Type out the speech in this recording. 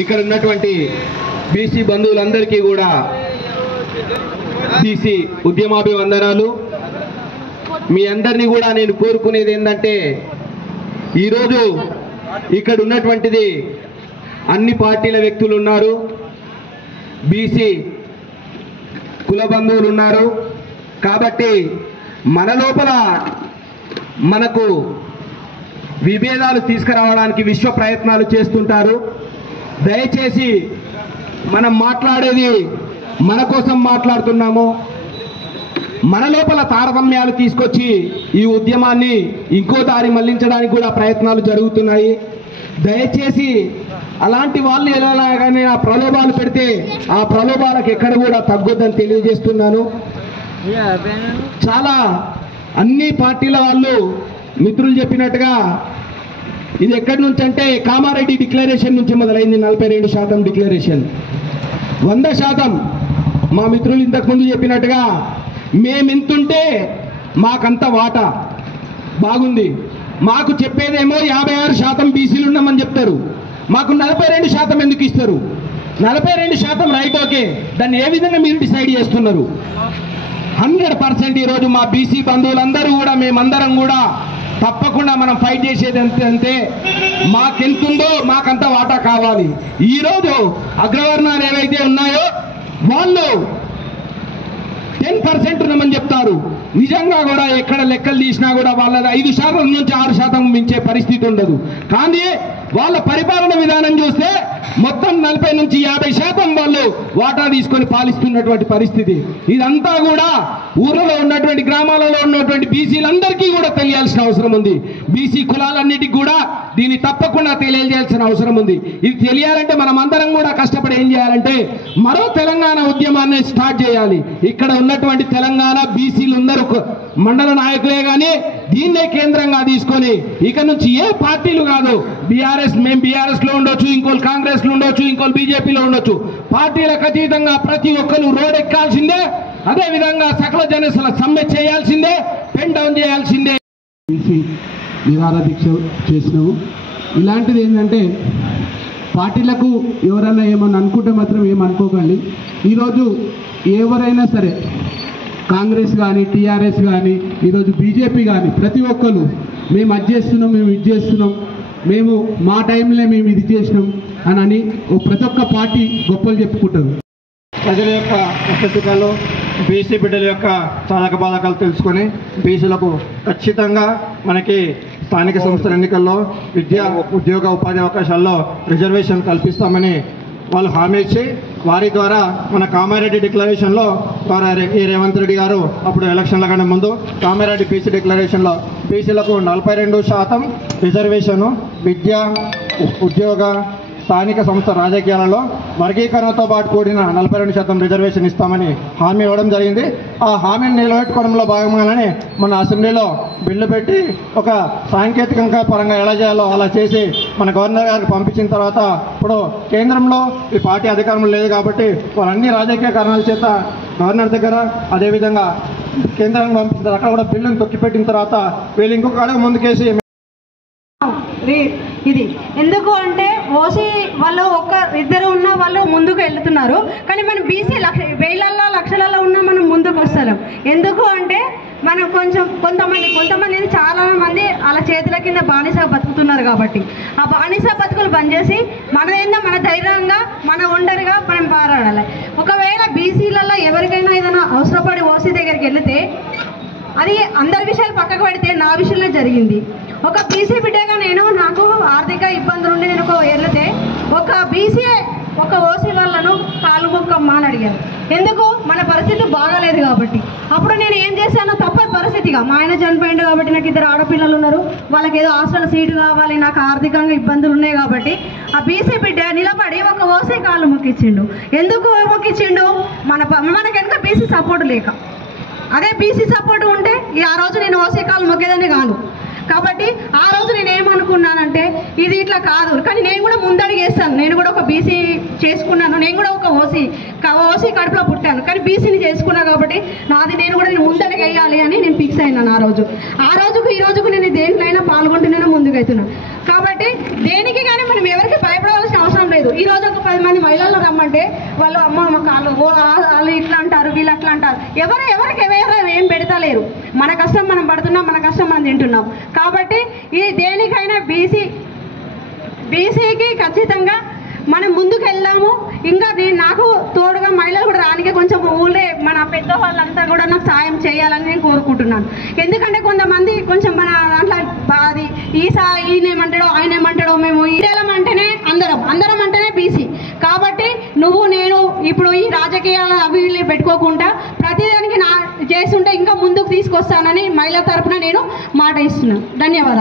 ఇక్కడ ఉన్నటువంటి బీసీ బంధువులందరికీ కూడా బీసీ ఉద్యమాభివందనాలు. మీ అందరినీ కూడా నేను కోరుకునేది ఏంటంటే, ఈరోజు ఇక్కడ ఉన్నటువంటిది అన్ని పార్టీల వ్యక్తులు ఉన్నారు, బీసీ కుల బంధువులు ఉన్నారు. కాబట్టి మన లోపల మనకు విభేదాలు తీసుకురావడానికి విశ్వ ప్రయత్నాలు చేస్తుంటారు. దయచేసి మనం మాట్లాడేది మన కోసం మాట్లాడుతున్నాము. మన లోపల తారతమ్యాలు తీసుకొచ్చి ఈ ఉద్యమాన్ని ఇంకో దారి మళ్లించడానికి కూడా ప్రయత్నాలు జరుగుతున్నాయి. దయచేసి అలాంటి వాళ్ళు ఎలాగానే ఆ ప్రలోభాలు పెడితే ఆ ప్రలోభాలకు ఎక్కడ కూడా తగ్గొద్దని తెలియజేస్తున్నాను. చాలా అన్ని పార్టీల వాళ్ళు మిత్రులు చెప్పినట్టుగా ఇది ఎక్కడి నుంచి అంటే కామారెడ్డి డిక్లరేషన్ నుంచి మొదలైంది. 42% డిక్లరేషన్, 100% మా మిత్రులు ఇంతకుముందు చెప్పినట్టుగా మేమింతుంటే మాకంత వాటా బాగుంది. మాకు చెప్పేదేమో 56% బీసీలు ఉన్నామని చెప్తారు, మాకు 42% ఎందుకు ఇస్తారు? 42% రైట్, ఓకే, దాన్ని ఏ విధంగా మీరు డిసైడ్ చేస్తున్నారు? 100% ఈరోజు మా బీసీ బంధువులందరూ కూడా మేమందరం కూడా తప్పకుండా మనం ఫైట్ చేసేది అంటే మాకెంతుందో మాకంత వాటా కావాలి. ఈరోజు అగ్రవర్ణాలు ఏవైతే ఉన్నాయో వాళ్ళు 10% ఉన్నామని చెప్తారు. నిజంగా కూడా ఎక్కడ లెక్కలు తీసినా కూడా వాళ్ళది 5% నుంచి 6% మించే పరిస్థితి ఉండదు. కానీ వాళ్ళ పరిపాలన విధానం చూస్తే మొత్తం 40 నుంచి 50% వాళ్ళు వాటా తీసుకొని పాలిస్తున్నటువంటి పరిస్థితి. ఇదంతా కూడా ఊర్లలో ఉన్నటువంటి గ్రామాలలో ఉన్నటువంటి బీసీలందరికీ కూడా తెలియాల్సిన అవసరం ఉంది. బీసీ కులాలన్నిటికీ కూడా దీన్ని తప్పకుండా తెలియజేయాల్సిన అవసరం ఉంది. ఇది తెలియాలంటే మనం అందరం కూడా కష్టపడి ఏం చేయాలంటే మరో తెలంగాణ ఉద్యమాన్ని స్టార్ట్ చేయాలి. ఇక్కడ ఉన్నటువంటి తెలంగాణ బీసీలు అందరూ మండల నాయకులే కానీ దీన్నే కేంద్రంగా తీసుకొని ఇక నుంచి ఏ పార్టీలు కాదు, బీఆర్ఎస్ మేము బీఆర్ఎస్ లో ఉండొచ్చు, ఇంకోళ్ళు కాంగ్రెస్ లో ఉండొచ్చు, ఇంకోళ్ళు బీజేపీలో ఉండొచ్చు, పార్టీలకు అతీతంగా ప్రతి ఒక్కరు రోడ్ ఎక్కాల్సిందే. అదే విధంగా సకల జనసల సమ్మె చేయాల్సిందే, పెన్ డౌన్ చేయాల్సిందే. నిరాహార దీక్ష చేసినాము. ఇలాంటిది ఏంటంటే పార్టీలకు ఎవరైనా ఏమన్నా అనుకుంటే మాత్రం ఏమనుకోకండి. ఈరోజు ఎవరైనా సరే కాంగ్రెస్ కానీ టీఆర్ఎస్ కానీ ఈరోజు బీజేపీ కానీ ప్రతి ఒక్కరు మేము అది చేస్తున్నాం, మేము ఇది చేస్తున్నాం, మేము మా టైంలో మేము ఇది చేసినాం అని ప్రతి ఒక్క పార్టీ గొప్పలు చెప్పుకుంటారు. ప్రజల యొక్క కష్టసుఖాలు, బీసీ బిడ్డల యొక్క సాధక బాధకాలు తెలుసుకొని బీసీలకు ఖచ్చితంగా మనకి స్థానిక సంస్థల ఎన్నికల్లో విద్యా ఉద్యోగ ఉపాధి అవకాశాల్లో రిజర్వేషన్ కల్పిస్తామని వాళ్ళు హామీ ఇచ్చి వారి ద్వారా మన కామారెడ్డి డిక్లరేషన్లో ద్వారా ఈ రేవంత్ రెడ్డి గారు అప్పుడు ఎలక్షన్ల కన్నా ముందు కామారెడ్డి బీసీ డిక్లరేషన్లో బీసీలకు 42% రిజర్వేషను, విద్య ఉద్యోగ స్థానిక సంస్థ రాజకీయాలలో వర్గీకరణతో పాటు కూడిన 42% రిజర్వేషన్ ఇస్తామని హామీ ఇవ్వడం జరిగింది. ఆ హామీని నిలబెట్టుకోవడంలో భాగంగానే మన అసెంబ్లీలో బిల్లు పెట్టి ఒక సాంకేతికంగా పరంగా ఎలా చేయాలో అలా చేసి మన గవర్నర్ గారికి పంపించిన తర్వాత ఇప్పుడు కేంద్రంలో ఈ పార్టీ అధికారంలో లేదు కాబట్టి వాళ్ళన్ని రాజకీయ కారణాల చేత గవర్నర్ దగ్గర అదేవిధంగా కేంద్రానికి పంపించారు. అక్కడ కూడా బిల్లును తొక్కిపెట్టిన తర్వాత వీళ్ళు ఇంకొక అడుగు ముందుకేసి ఇది ఎందుకు అంటే ఓసీ వాళ్ళు ఇద్దరు ఉన్న వాళ్ళు ముందుకు వెళ్తున్నారు, కానీ మనం బీసీ వేలల్లో లక్షలలో ఉన్న మనం ముందుకు వస్తాం. ఎందుకు అంటే మనం కొంతమంది చాలా మంది అలా చేతుల కింద బానిస బతుకుతున్నారు కాబట్టి ఆ బానిస బతుకులు బంద్ చేసి మనదేందో మన ధైర్యంగా మన ఒంటరిగా మనం పోరాడాలి. ఒకవేళ బీసీలలో ఎవరికైనా ఏదైనా అవసరపడి ఓసీ దగ్గరికి వెళితే అది అందరి విషయాలు పక్కకు పెడితే నా విషయంలో జరిగింది. ఒక బీసీ బిడ్డగా నాకు ఆర్థిక ఇబ్బందులు ఉండి నేను వెళితే ఒక ఓసీ వాళ్ళను కాలు మొక్కమ్మా అని అడిగాను. ఎందుకు? మన పరిస్థితి బాగాలేదు కాబట్టి. అప్పుడు నేను ఏం చేశానో తప్పని పరిస్థితిగా మా ఆయన చనిపోయిండు కాబట్టి నాకు 2 ఆడపిల్లలు ఉన్నారు, వాళ్ళకి ఏదో హాస్టల్ సీటు కావాలి, నాకు ఆర్థికంగా ఇబ్బందులు ఉన్నాయి కాబట్టి ఆ బీసీ బిడ్డ నిలబడి ఒక ఓసీ కాళ్ళు మొక్కిచ్చిండు. ఎందుకు మొక్కిచ్చిండు? మనకెందుకు బీసీ సపోర్ట్ లేక. అదే బీసీ సపోర్ట్ ఉంటే ఆ రోజు నేను ఓసీ కాళ్ళు మొక్కేదని కాదు. కాబట్టి ఆ రోజు నేను ఏమనుకున్నానంటే ఇది ఇట్లా కాదు, కానీ నేను కూడా ముందడిగేస్తాను. నేను కూడా ఒక బీసీ చేసుకున్నాను, నేను కూడా ఒక ఓసీ కడుపులో పుట్టాను, కానీ బీసీని చేసుకున్నా కాబట్టి నేను కూడా ముందడిగి వేయాలి అని నేను ఫిక్స్ అయినాను. ఆ రోజుకు ఈ రోజుకు నేను దేంట్లైనా పాల్గొంటున్నాను, ముందుకు అవుతున్నాను. కాబట్టి దేనికి కానీ మనం ఎవరికి భయపడవలసిన అవసరం లేదు. ఈ రోజు ఒక 10 మంది మహిళలు రమ్మంటే వాళ్ళు అమ్మ కాళ్ళు వాళ్ళు ఇట్లా అంటారు, వీళ్ళు అట్లా అంటారు. ఎవరికి ఏం పెడతలేరు. మన కష్టం మనం పడుతున్నాం, మన కష్టం మనం తింటున్నాం. కాబట్టి ఈ దేనికైనా బీసీకి ఖచ్చితంగా మనం ముందుకు వెళ్దాము. ఇంకా నాకు తోడుగా మహిళలు కూడా రానికి కొంచెం ఊళ్ళే మన పెద్ద వాళ్ళంతా కూడా నాకు సాయం చేయాలని నేను కోరుకుంటున్నాను. ఎందుకంటే కొంతమంది కొంచెం మన దాంట్లో అది ఈయనేమంటాడో ఆయన ఏమంటాడో, మేము ఈడలం అంటేనే అందరం అంటేనే బీసీ. కాబట్టి నేను ఇప్పుడు ఈ రాజకీయాల అవి పెట్టుకోకుండా ప్రతిదానికి చేస్తుంటే ఇంకా ముందుకు తీసుకొస్తానని మహిళల తరఫున నేను మాట ఇస్తున్నాను. ధన్యవాదాలు.